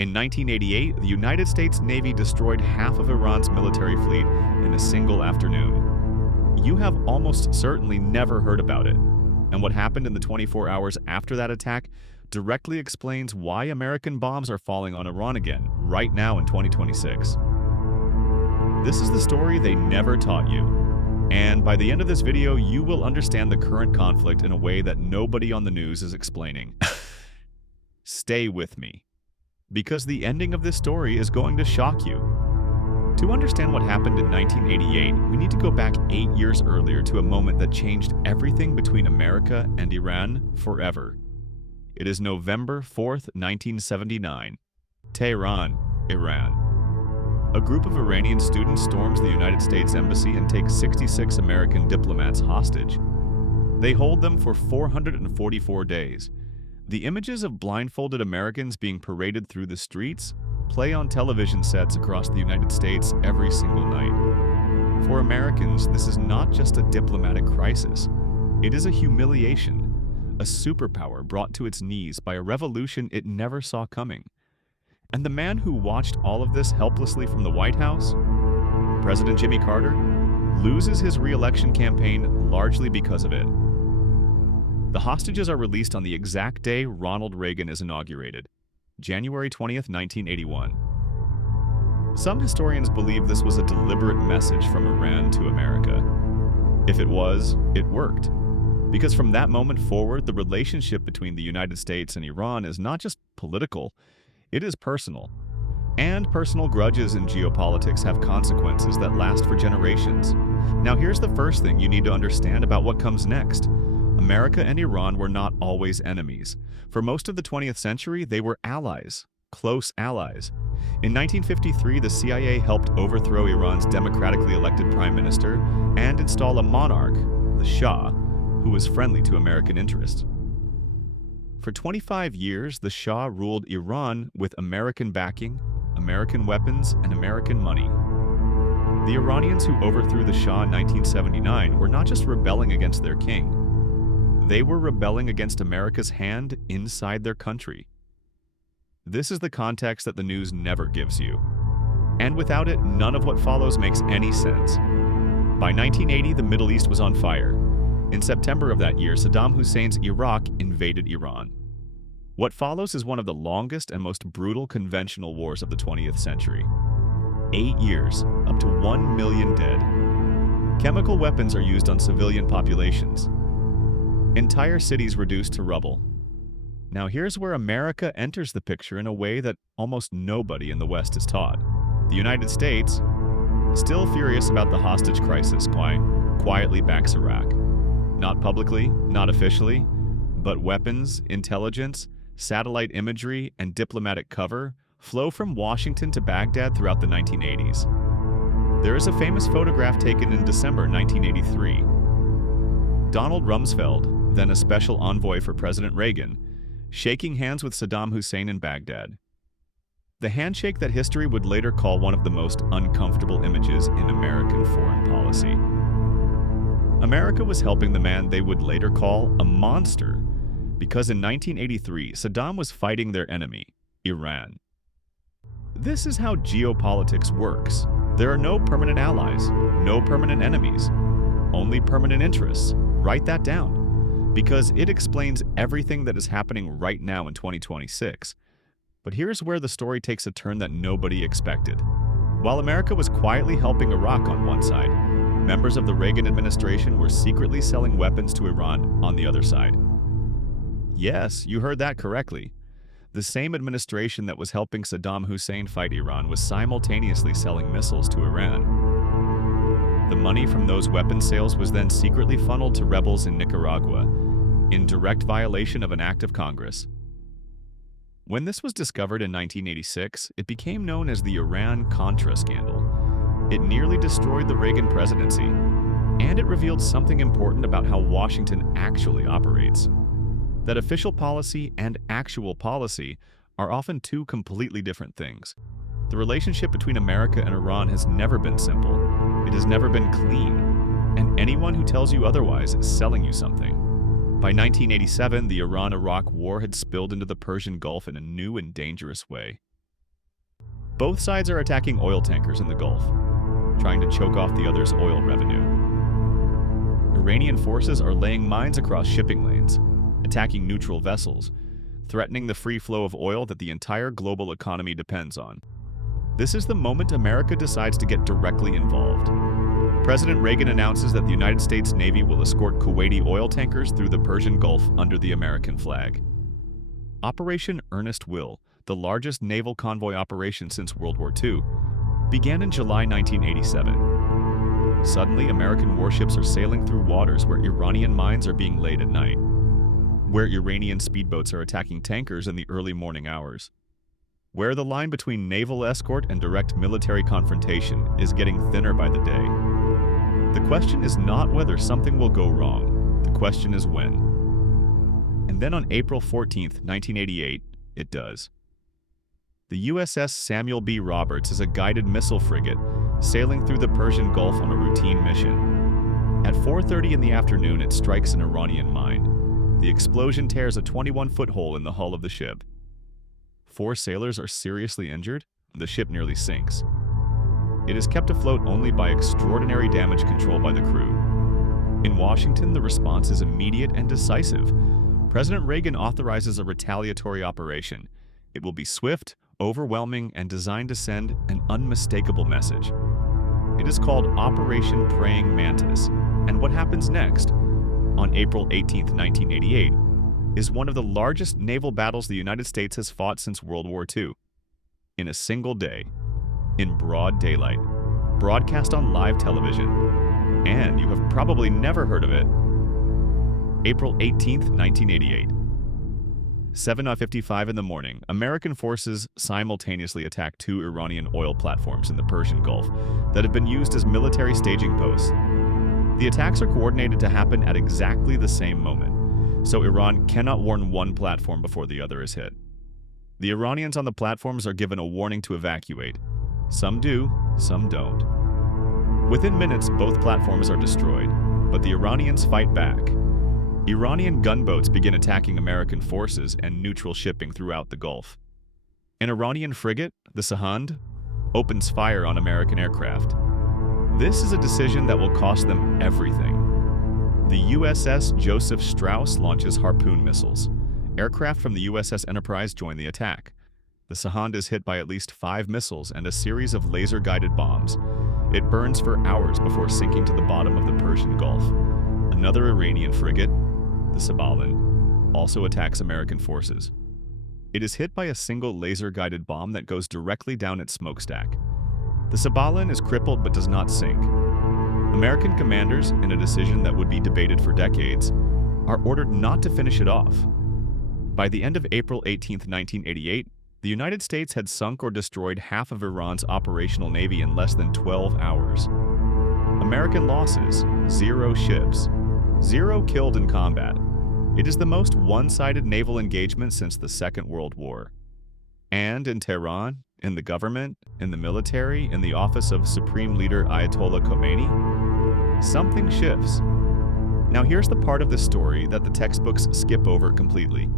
In 1988, the United States Navy destroyed half of Iran's military fleet in a single afternoon. You have almost certainly never heard about it, and what happened in the 24 hours after that attack directly explains why American bombs are falling on Iran again, right now in 2026. This is the story they never taught you, and by the end of this video, you will understand the current conflict in a way that nobody on the news is explaining. Stay with me, because the ending of this story is going to shock you. To understand what happened in 1988, we need to go back 8 years earlier to a moment that changed everything between America and Iran forever. It is November 4th, 1979. Tehran, Iran. A group of Iranian students storms the United States Embassy and takes 66 American diplomats hostage. They hold them for 444 days. The images of blindfolded Americans being paraded through the streets play on television sets across the United States every single night. For Americans, this is not just a diplomatic crisis. It is a humiliation, a superpower brought to its knees by a revolution it never saw coming. And the man who watched all of this helplessly from the White House, President Jimmy Carter, loses his re-election campaign largely because of it. The hostages are released on the exact day Ronald Reagan is inaugurated, January 20th, 1981. Some historians believe this was a deliberate message from Iran to America. If it was, it worked. Because from that moment forward, the relationship between the United States and Iran is not just political, it is personal. And personal grudges in geopolitics have consequences that last for generations. Now here's the first thing you need to understand about what comes next. America and Iran were not always enemies. For most of the 20th century, they were allies, close allies. In 1953, the CIA helped overthrow Iran's democratically elected prime minister and install a monarch, the Shah, who was friendly to American interests. For 25 years, the Shah ruled Iran with American backing, American weapons, and American money. The Iranians who overthrew the Shah in 1979 were not just rebelling against their king. They were rebelling against America's hand inside their country. This is the context that the news never gives you. And without it, none of what follows makes any sense. By 1980, the Middle East was on fire. In September of that year, Saddam Hussein's Iraq invaded Iran. What follows is one of the longest and most brutal conventional wars of the 20th century. 8 years, up to 1 million dead. Chemical weapons are used on civilian populations. Entire cities reduced to rubble. Now here's where America enters the picture in a way that almost nobody in the West is taught. The United States, still furious about the hostage crisis, quietly backs Iraq. Not publicly, not officially, but weapons, intelligence, satellite imagery, and diplomatic cover flow from Washington to Baghdad throughout the 1980s. There is a famous photograph taken in December 1983. Donald Rumsfeld, then a special envoy for President Reagan, shaking hands with Saddam Hussein in Baghdad. The handshake that history would later call one of the most uncomfortable images in American foreign policy. America was helping the man they would later call a monster, because in 1983, Saddam was fighting their enemy, Iran. This is how geopolitics works. There are no permanent allies, no permanent enemies, only permanent interests. Write that down, because it explains everything that is happening right now in 2026. But here's where the story takes a turn that nobody expected. While America was quietly helping Iraq on one side, members of the Reagan administration were secretly selling weapons to Iran on the other side. Yes, you heard that correctly. The same administration that was helping Saddam Hussein fight Iran was simultaneously selling missiles to Iran. The money from those weapon sales was then secretly funneled to rebels in Nicaragua, in direct violation of an act of Congress. When this was discovered in 1986, it became known as the Iran-Contra scandal. It nearly destroyed the Reagan presidency, and it revealed something important about how Washington actually operates. That official policy and actual policy are often two completely different things. The relationship between America and Iran has never been simple. It has never been clean, and anyone who tells you otherwise is selling you something. By 1987, the Iran-Iraq War had spilled into the Persian Gulf in a new and dangerous way. Both sides are attacking oil tankers in the Gulf, trying to choke off the other's oil revenue. Iranian forces are laying mines across shipping lanes, attacking neutral vessels, threatening the free flow of oil that the entire global economy depends on. This is the moment America decides to get directly involved. President Reagan announces that the United States Navy will escort Kuwaiti oil tankers through the Persian Gulf under the American flag. Operation Earnest Will, the largest naval convoy operation since World War II, began in July 1987. Suddenly, American warships are sailing through waters where Iranian mines are being laid at night, where Iranian speedboats are attacking tankers in the early morning hours, where the line between naval escort and direct military confrontation is getting thinner by the day. The question is not whether something will go wrong, the question is when. And then on April 14, 1988, it does. The USS Samuel B. Roberts is a guided missile frigate sailing through the Persian Gulf on a routine mission. At 4:30 in the afternoon, it strikes an Iranian mine. The explosion tears a 21-foot hole in the hull of the ship. 4 sailors are seriously injured. The ship nearly sinks. It is kept afloat only by extraordinary damage control by the crew. In Washington, the response is immediate and decisive. President Reagan authorizes a retaliatory operation. It will be swift, overwhelming, and designed to send an unmistakable message. It is called Operation Praying Mantis, and what happens next, on April 18, 1988, is one of the largest naval battles the United States has fought since World War II. In a single day, in broad daylight, broadcast on live television, and you have probably never heard of it. April 18, 1988. 7:55 in the morning, American forces simultaneously attack 2 Iranian oil platforms in the Persian Gulf that have been used as military staging posts. The attacks are coordinated to happen at exactly the same moment, so Iran cannot warn one platform before the other is hit. The Iranians on the platforms are given a warning to evacuate. Some do, some don't. Within minutes, both platforms are destroyed, but the Iranians fight back. Iranian gunboats begin attacking American forces and neutral shipping throughout the Gulf. An Iranian frigate, the Sahand, opens fire on American aircraft. This is a decision that will cost them everything. The USS Joseph Strauss launches Harpoon missiles. Aircraft from the USS Enterprise join the attack. The Sahand is hit by at least 5 missiles and a series of laser-guided bombs. It burns for hours before sinking to the bottom of the Persian Gulf. Another Iranian frigate, the Sabalin, also attacks American forces. It is hit by a single laser-guided bomb that goes directly down its smokestack. The Sabalin is crippled but does not sink. American commanders, in a decision that would be debated for decades, are ordered not to finish it off. By the end of April 18, 1988, the United States had sunk or destroyed half of Iran's operational navy in less than 12 hours. American losses, 0 ships, 0 killed in combat. It is the most one-sided naval engagement since the Second World War. And in Tehran, in the government, in the military, in the office of Supreme Leader Ayatollah Khomeini, something shifts. Now here's the part of the story that the textbooks skip over completely.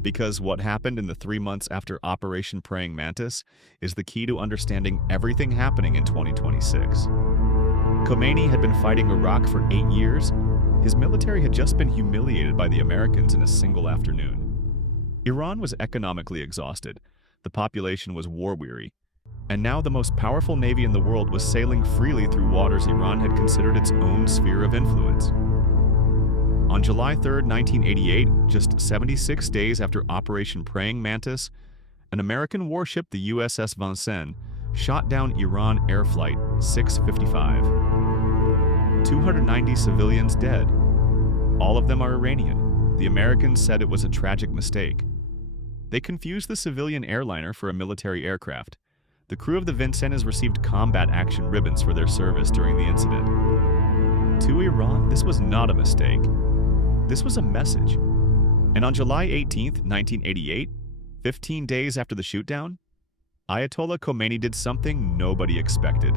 Because what happened in the 3 months after Operation Praying Mantis is the key to understanding everything happening in 2026. Khomeini had been fighting Iraq for 8 years. His military had just been humiliated by the Americans in a single afternoon. Iran was economically exhausted. The population was war-weary. And now the most powerful navy in the world was sailing freely through waters Iran had considered its own sphere of influence. On July 3, 1988, just 76 days after Operation Praying Mantis, an American warship, the USS Vincennes, shot down Iran Air Flight 655. 290 civilians dead. All of them are Iranian. The Americans said it was a tragic mistake. They confused the civilian airliner for a military aircraft. The crew of the Vincennes has received combat action ribbons for their service during the incident. To Iran, this was not a mistake. This was a message. And on July 18, 1988, 15 days after the shootdown, Ayatollah Khomeini did something nobody expected.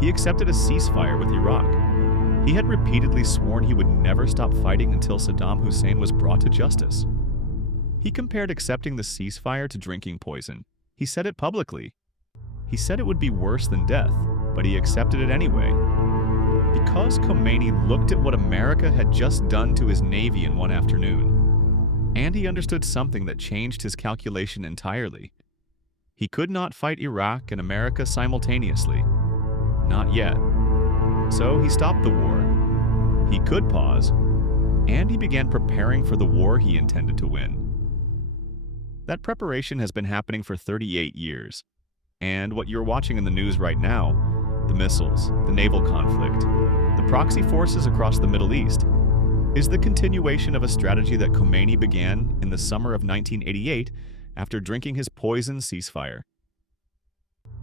He accepted a ceasefire with Iraq. He had repeatedly sworn he would never stop fighting until Saddam Hussein was brought to justice. He compared accepting the ceasefire to drinking poison. He said it publicly. He said it would be worse than death, but he accepted it anyway. Because Khomeini looked at what America had just done to his navy in one afternoon, and he understood something that changed his calculation entirely. He could not fight Iraq and America simultaneously. Not yet. So he stopped the war. He could pause, and he began preparing for the war he intended to win. That preparation has been happening for 38 years. And what you're watching in the news right now, the missiles, the naval conflict, the proxy forces across the Middle East, is the continuation of a strategy that Khomeini began in the summer of 1988 after drinking his poison ceasefire.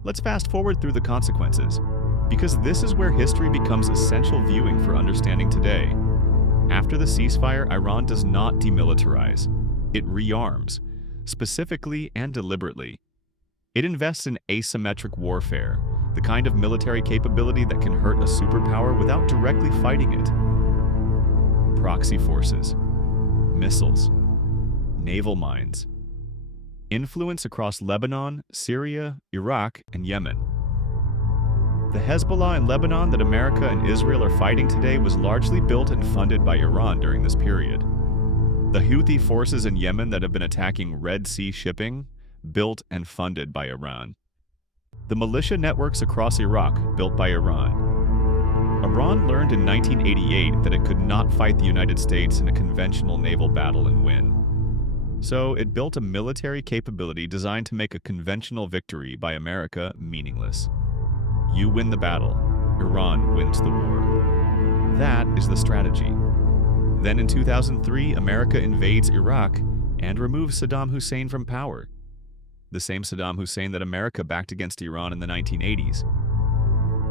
Let's fast forward through the consequences, because this is where history becomes essential viewing for understanding today. After the ceasefire, Iran does not demilitarize. It rearms, specifically and deliberately. It invests in asymmetric warfare, the kind of military capability that can hurt a superpower without directly fighting it. Proxy forces, missiles, naval mines, influence across Lebanon, Syria, Iraq, and Yemen. The Hezbollah in Lebanon that America and Israel are fighting today was largely built and funded by Iran during this period. The Houthi forces in Yemen that have been attacking Red Sea shipping, built and funded by Iran. The militia networks across Iraq, built by Iran. Iran learned in 1988 that it could not fight the United States in a conventional naval battle and win. So it built a military capability designed to make a conventional victory by America meaningless. You win the battle, Iran wins the war. That is the strategy. Then in 2003, America invades Iraq and removes Saddam Hussein from power. The same Saddam Hussein that America backed against Iran in the 1980s.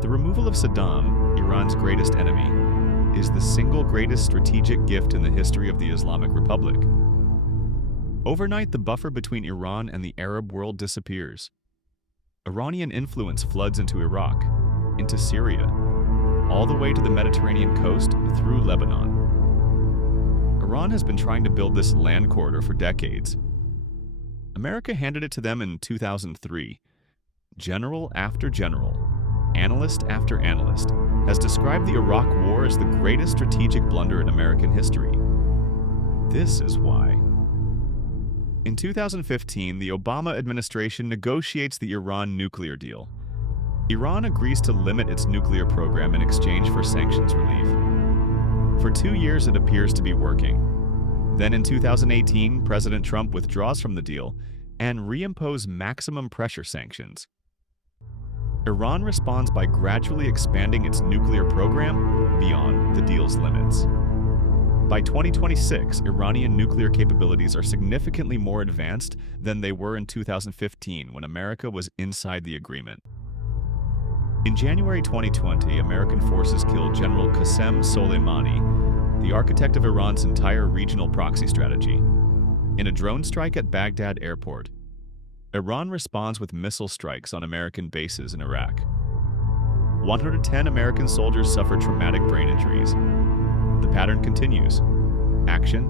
The removal of Saddam, Iran's greatest enemy, is the single greatest strategic gift in the history of the Islamic Republic. Overnight, the buffer between Iran and the Arab world disappears. Iranian influence floods into Iraq, into Syria, all the way to the Mediterranean coast through Lebanon. Iran has been trying to build this land corridor for decades. America handed it to them in 2003. General after general, analyst after analyst, has described the Iraq War as the greatest strategic blunder in American history. This is why. In 2015, the Obama administration negotiates the Iran nuclear deal. Iran agrees to limit its nuclear program in exchange for sanctions relief. For 2 years, it appears to be working. Then in 2018, President Trump withdraws from the deal and reimposes maximum pressure sanctions. Iran responds by gradually expanding its nuclear program beyond the deal's limits. By 2026, Iranian nuclear capabilities are significantly more advanced than they were in 2015 when America was inside the agreement. In January 2020, American forces killed General Qasem Soleimani, the architect of Iran's entire regional proxy strategy, in a drone strike at Baghdad airport. Iran responds with missile strikes on American bases in Iraq. 110 American soldiers suffered traumatic brain injuries. The pattern continues. Action,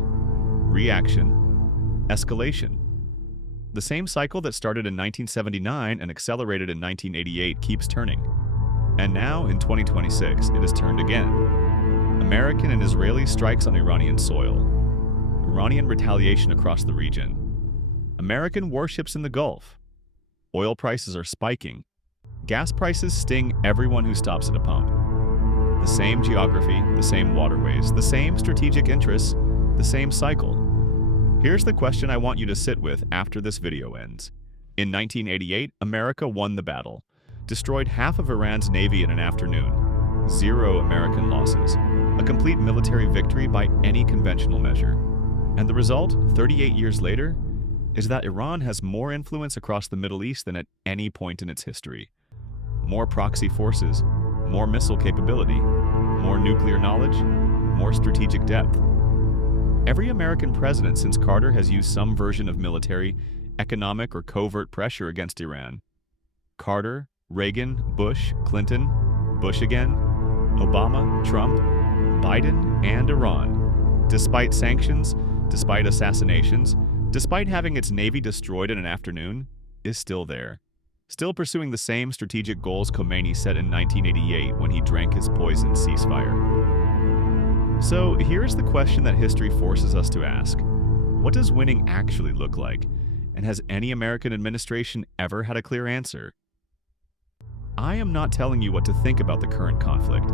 reaction, escalation. The same cycle that started in 1979 and accelerated in 1988 keeps turning. And now, in 2026, it has turned again. American and Israeli strikes on Iranian soil. Iranian retaliation across the region. American warships in the Gulf. Oil prices are spiking. Gas prices sting everyone who stops at a pump. The same geography, the same waterways, the same strategic interests, the same cycle. Here's the question I want you to sit with after this video ends. In 1988, America won the battle, destroyed half of Iran's navy in an afternoon. 0 American losses. A complete military victory by any conventional measure. And the result, 38 years later, is that Iran has more influence across the Middle East than at any point in its history. More proxy forces, more missile capability, more nuclear knowledge, more strategic depth. Every American president since Carter has used some version of military, economic, or covert pressure against Iran. Carter, Reagan, Bush, Clinton, Bush again, Obama, Trump, Biden, and Iran. Despite sanctions, despite assassinations, despite having its navy destroyed in an afternoon, is still there. still pursuing the same strategic goals Khomeini set in 1988 when he drank his poison ceasefire. So here's the question that history forces us to ask. What does winning actually look like? And has any American administration ever had a clear answer? I am not telling you what to think about the current conflict.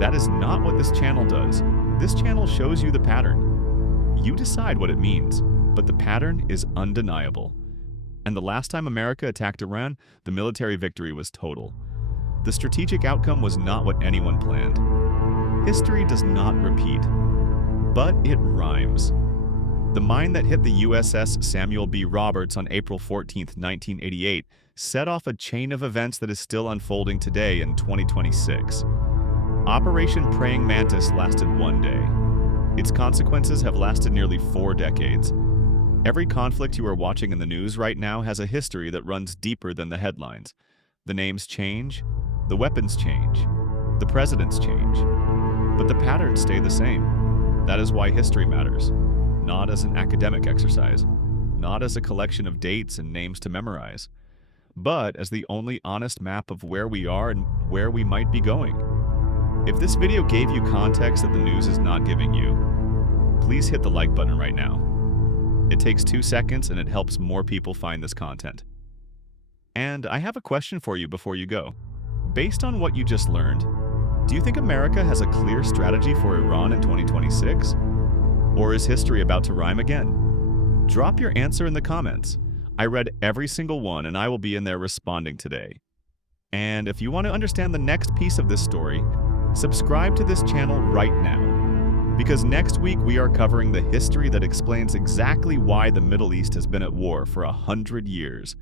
That is not what this channel does. This channel shows you the pattern. You decide what it means, but the pattern is undeniable. And the last time America attacked Iran, the military victory was total. The strategic outcome was not what anyone planned. History does not repeat, but it rhymes. The mine that hit the USS Samuel B. Roberts on April 14, 1988, set off a chain of events that is still unfolding today in 2026. Operation Praying Mantis lasted one day. Its consequences have lasted nearly 4 decades. Every conflict you are watching in the news right now has a history that runs deeper than the headlines. The names change, the weapons change, the presidents change, but the patterns stay the same. That is why history matters, not as an academic exercise, not as a collection of dates and names to memorize, but as the only honest map of where we are and where we might be going. If this video gave you context that the news is not giving you, please hit the like button right now. It takes 2 seconds and it helps more people find this content. And I have a question for you before you go. Based on what you just learned, do you think America has a clear strategy for Iran in 2026? Or is history about to rhyme again? Drop your answer in the comments. I read every single one and I will be in there responding today. And if you want to understand the next piece of this story, subscribe to this channel right now. Because next week we are covering the history that explains exactly why the Middle East has been at war for 100 years,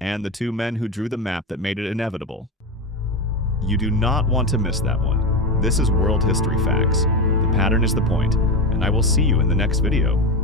and the 2 men who drew the map that made it inevitable. You do not want to miss that one. This is World History Facts. The pattern is the point, and I will see you in the next video.